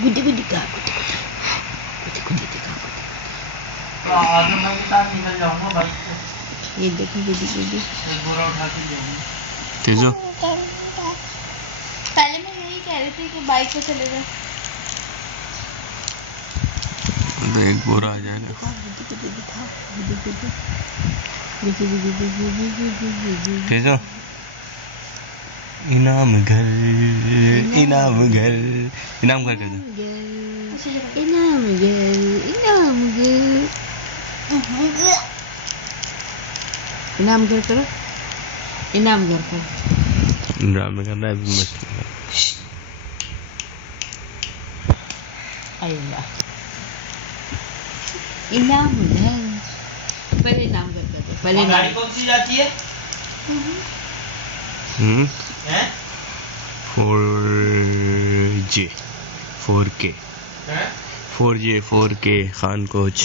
गुड्डी गुड्डी का गुड्डी गुड्डी का आज मैं के साथ निकल जाऊंगा बाइक पे। ये देखो गुड्डी गुड्डी एक बोरा उठा के जाऊंगा। तेजो पहले मैं यही कह रही थी कि बाइक पे चले जाओ। तो एक बोरा आ जाएगा। तेजो इनाम घर इनाम घर इनाम घर कर दो। इनाम घर इनाम घर इनाम घर करो इनाम घर करो ड्रामे कर रहा है मस्त। अल्लाह इनाम घर पहले इनाम घर कर दो पहले गाड़ी कौन सी जाती है? हैं? 4J 4K हैं? 4J 4K Khan coach.